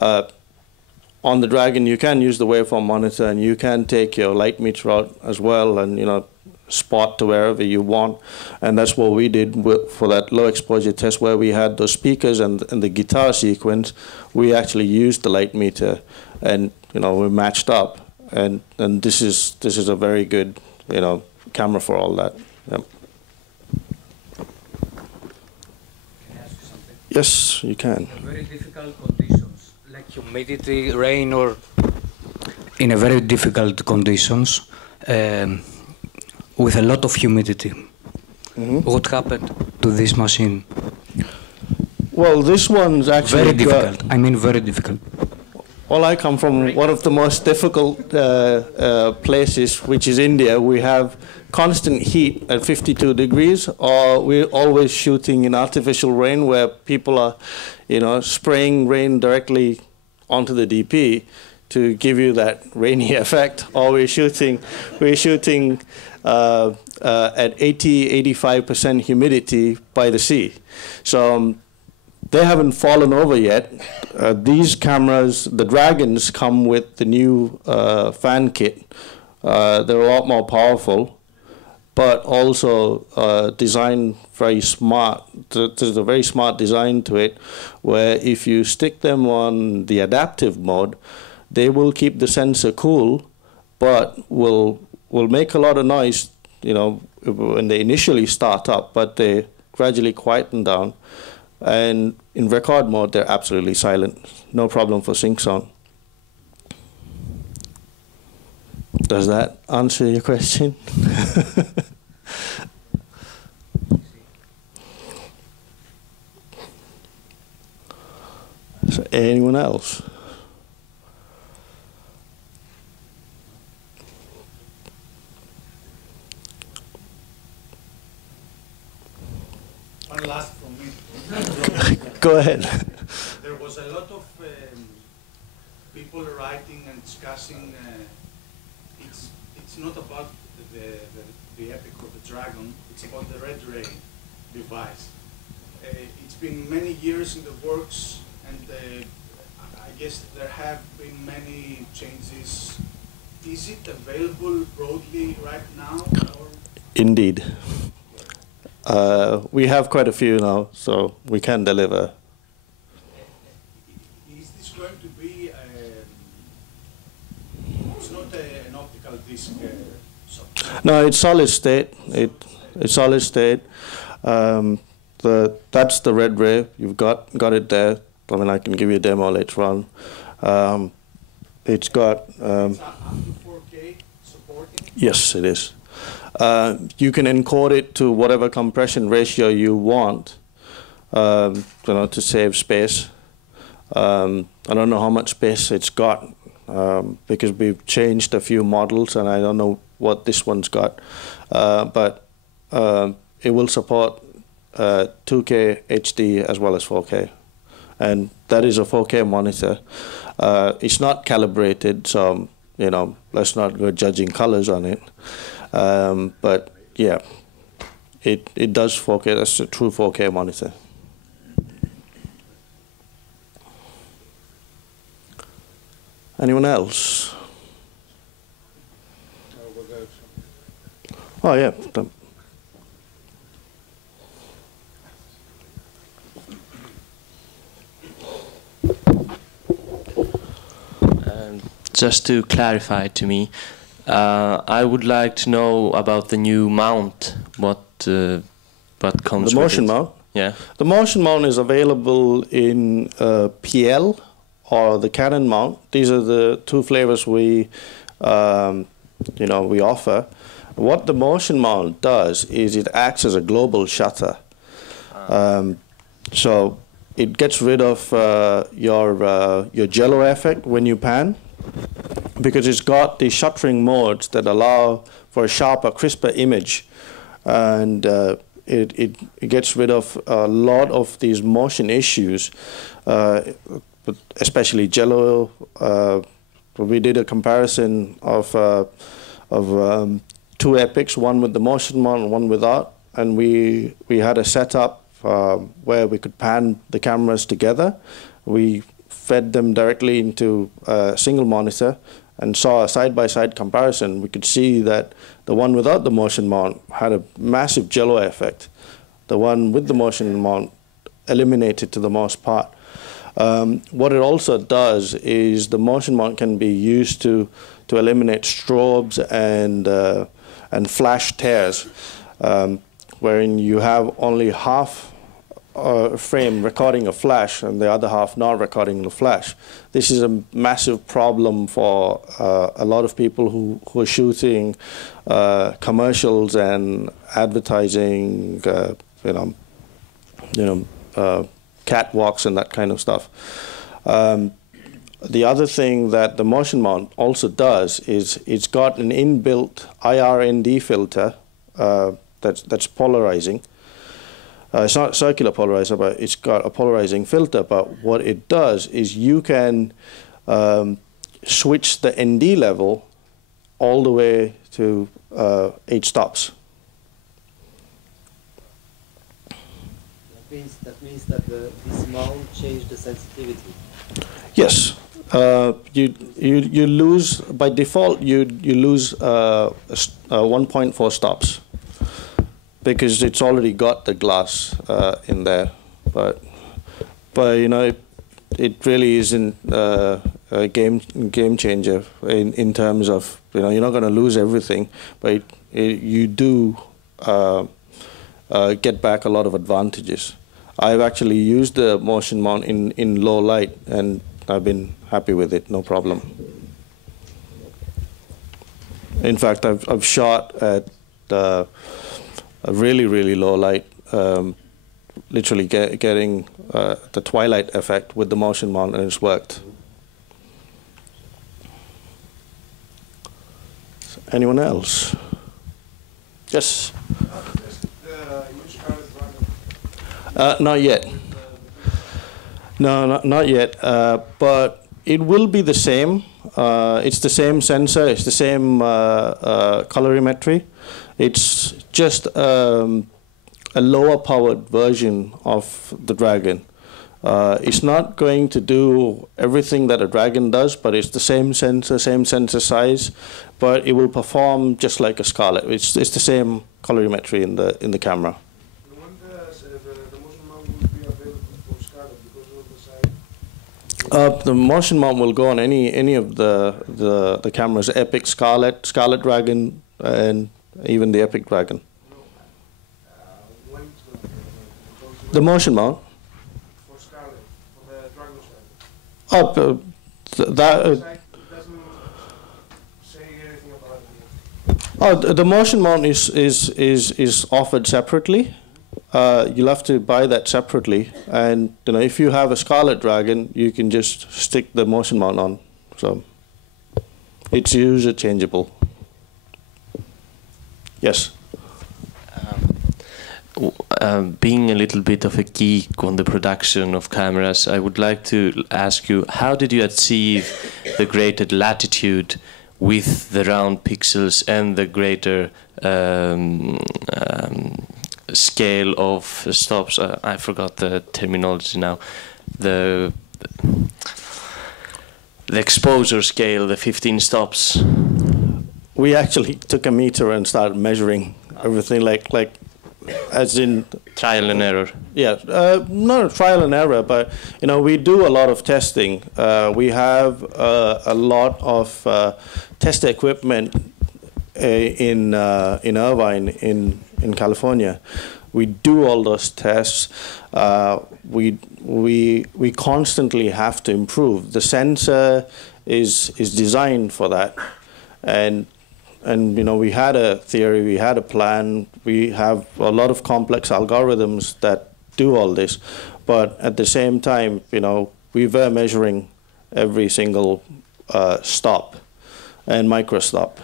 On the Dragon, you can use the waveform monitor, and you can take your light meter out as well, and spot to wherever you want. And that's what we did for that low exposure test, where we had those speakers and the guitar sequence. We actually used the light meter, and we matched up. And this is a very good camera for all that. Yep. Can I ask you something? Yes, you can. In very difficult conditions, like humidity, rain, or in a very difficult conditions, with a lot of humidity. What happened to this machine? Well, this one's actually very difficult. I mean, very difficult. Well, I come from one of the most difficult places, which is India. We have constant heat at 52 degrees, or we're always shooting in artificial rain, where people are, spraying rain directly onto the DP to give you that rainy effect. Or we're shooting at 80–85% humidity by the sea. So they haven't fallen over yet. These cameras, the Dragons, come with the new fan kit. They're a lot more powerful, but also designed very smart. There's a very smart design to it, where if you stick them on the adaptive mode, they will keep the sensor cool, but will make a lot of noise, when they initially start up, but they gradually quieten down. And in record mode, they're absolutely silent. No problem for sync sound. Does that answer your question? So anyone else? One last from me. Go ahead. There was a lot of people writing and discussing. It's not about the Epic or the Dragon. It's about the Red Ray device. It's been many years in the works, and I guess there have been many changes. Is it available broadly right now? Or? Indeed. We have quite a few now, so we can deliver. Is this going to be, it's not an optical disc software? No, it's solid state. It's solid state. That's the Red Ray. You've got it there. I mean, I can give you a demo later on. It's got... It's up to 4K supporting? Yes, it is. You can encode it to whatever compression ratio you want, to save space. I don't know how much space it's got, because we've changed a few models, and I don't know what this one's got. But it will support 2K HD as well as 4K. And that is a 4K monitor. It's not calibrated, so let's not go judging colors on it. But yeah, it does 4K. That's a true 4K monitor. Anyone else? Oh yeah. Just to clarify to me, I would like to know about the new mount. What comes the motion with it? mount? Yeah. The motion mount is available in PL or the Canon mount. These are the two flavors we offer. What the motion mount does is it acts as a global shutter. So it gets rid of your jello effect when you pan, because it's got the shuttering modes that allow for a sharper, crisper image, and it gets rid of a lot of these motion issues, especially jello. We did a comparison of two epics, one with the motion mount and one without, and we had a setup where we could pan the cameras together. We fed them directly into a single monitor and saw a side-by-side comparison, we could see that the one without the motion mount had a massive jello effect. The one with the motion mount eliminated to the most part. What it also does is the motion mount can be used to eliminate strobes and flash tears, wherein you have only half frame recording a flash and the other half not recording the flash. This is a massive problem for a lot of people who are shooting commercials and advertising, catwalks and that kind of stuff. The other thing that the motion mount also does is it's got an inbuilt IR/ND filter that's polarizing. It's not circular polarizer, but it's got a polarizing filter. But what it does is you can switch the ND level all the way to 8 stops. That means that this mount changed the sensitivity. Yes, you lose by default. You lose 1.4 stops because it's already got the glass in there. But it really isn't a game changer in terms of you're not going to lose everything, but you do get back a lot of advantages. I've actually used the motion mount in low light, and I've been happy with it, no problem. In fact, I've shot at a really, really low light, literally getting the twilight effect with the motion mount, and it's worked. Anyone else? Yes? Not yet. No, not yet. But it will be the same. It's the same sensor. It's the same colorimetry. It's just a lower powered version of the Dragon. It's not going to do everything that a Dragon does, but it's the same sensor size, but it will perform just like a Scarlett. It's the same colorimetry in the camera. The motion mount will go on any of the cameras, Epic, Scarlett Dragon, and even the Epic Dragon. The motion mount? For Scarlett, for the Dragon side. That. It doesn't say anything about it. The motion mount is offered separately. You'll have to buy that separately, and if you have a Scarlett Dragon, you can just stick the motion mount on. So it's user changeable. Yes. Being a little bit of a geek on the production of cameras, I would like to ask you, how did you achieve the greater latitude with the round pixels and the greater scale of stops? I forgot the terminology now. The exposure scale, the 15 stops. We actually took a meter and started measuring everything, like as in trial and error. Yeah, not a trial and error, but we do a lot of testing. We have a lot of test equipment in Irvine, in California. We do all those tests. We constantly have to improve. The sensor is designed for that, and we had a theory, we had a plan. We have a lot of complex algorithms that do all this, but at the same time, we were measuring every single stop and micro stop.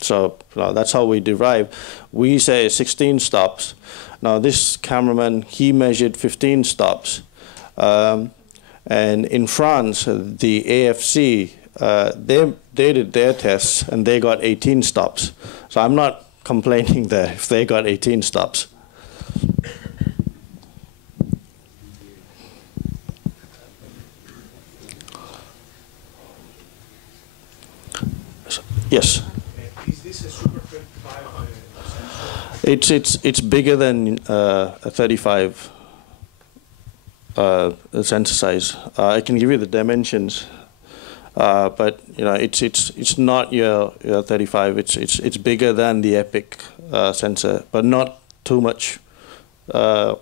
So that's how we derive. We say 16 stops. Now this cameraman, he measured 15 stops. And in France, the AFC, they did their tests and they got 18 stops. So I'm not complaining there if they got 18 stops. Yes. Is this a Super 35 sensor? It's bigger than a 35 sensor size. I can give you the dimensions, but you know it's not your 35. It's bigger than the Epic sensor, but not too much. The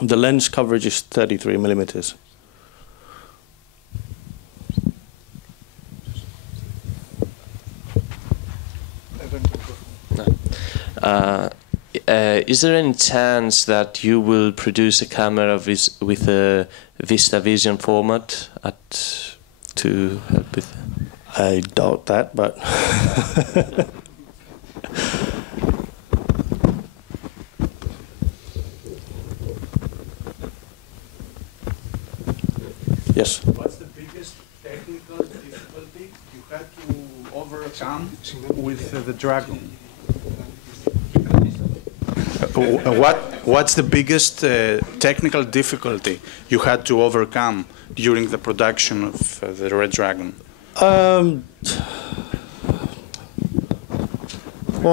lens coverage is 33 millimeters. Is there any chance that you will produce a camera with a VistaVision format to help with? I doubt that, but yes. What's the biggest technical difficulty you had to overcome with the Dragon? What's the biggest technical difficulty you had to overcome during the production of the Red Dragon? Well,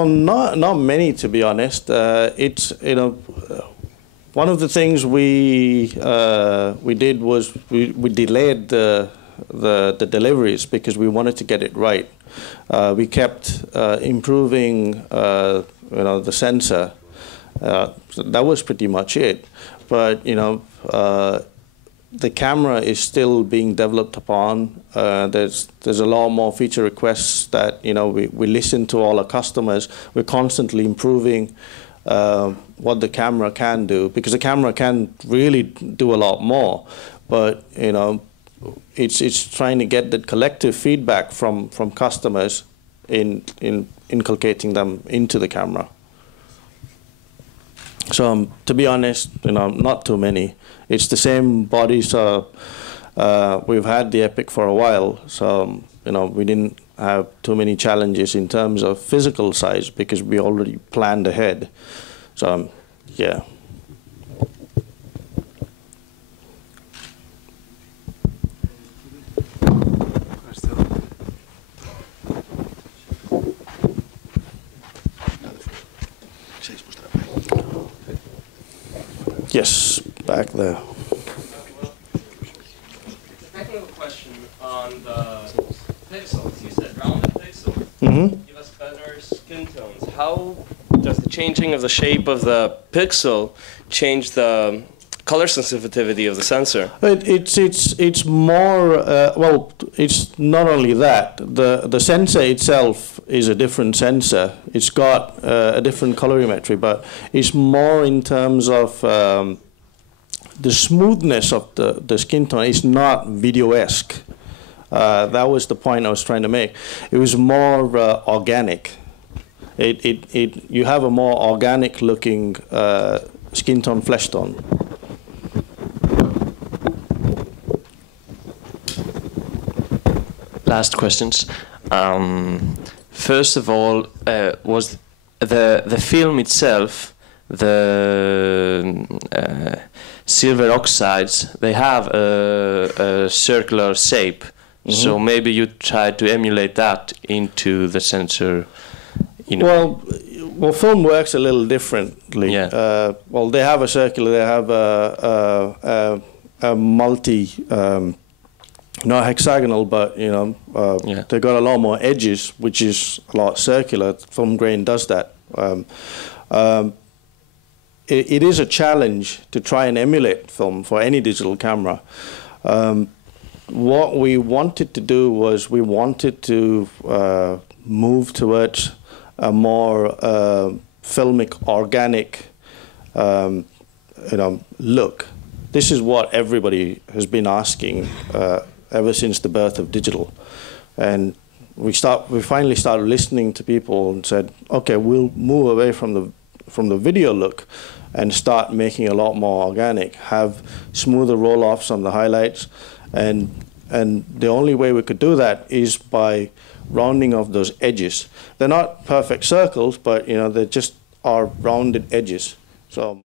not many, to be honest. It's one of the things we did was we delayed the deliveries because we wanted to get it right. We kept improving the sensor. So that was pretty much it. But the camera is still being developed upon. There's a lot more feature requests that we listen to all our customers. We're constantly improving what the camera can do, because the camera can really do a lot more. But it's trying to get that collective feedback from customers in inculcating them into the camera. So to be honest, not too many. It's the same bodies. We've had the Epic for a while, so we didn't have too many challenges in terms of physical size because we already planned ahead. So yeah. Yes, back there. Technical question on the pixels. You said rounded pixels give us better skin tones. How does the changing of the shape of the pixel change the color sensitivity of the sensor? It's more well. It's not only that. The sensor itself is a different sensor. It's got a different colorimetry, but it's more in terms of the smoothness of the skin tone. It's not video-esque. That was the point I was trying to make. It was more organic. You have a more organic looking skin tone, flesh tone. Last questions. First of all, was the film itself, the silver oxides, they have a circular shape. So maybe you tried to emulate that into the sensor. Well, film works a little differently. Yeah. Well, they have a circular. They have a multi. Not hexagonal, but they've got a lot more edges, which is a lot circular. Film grain does that. It is a challenge to try and emulate film for any digital camera. What we wanted to do was we wanted to move towards a more filmic, organic look. This is what everybody has been asking ever since the birth of digital, and we finally started listening to people and said, okay, we'll move away from the video look and start making a lot more organic, have smoother roll-offs on the highlights, and the only way we could do that is by rounding off those edges. They're not perfect circles, but they just are rounded edges. So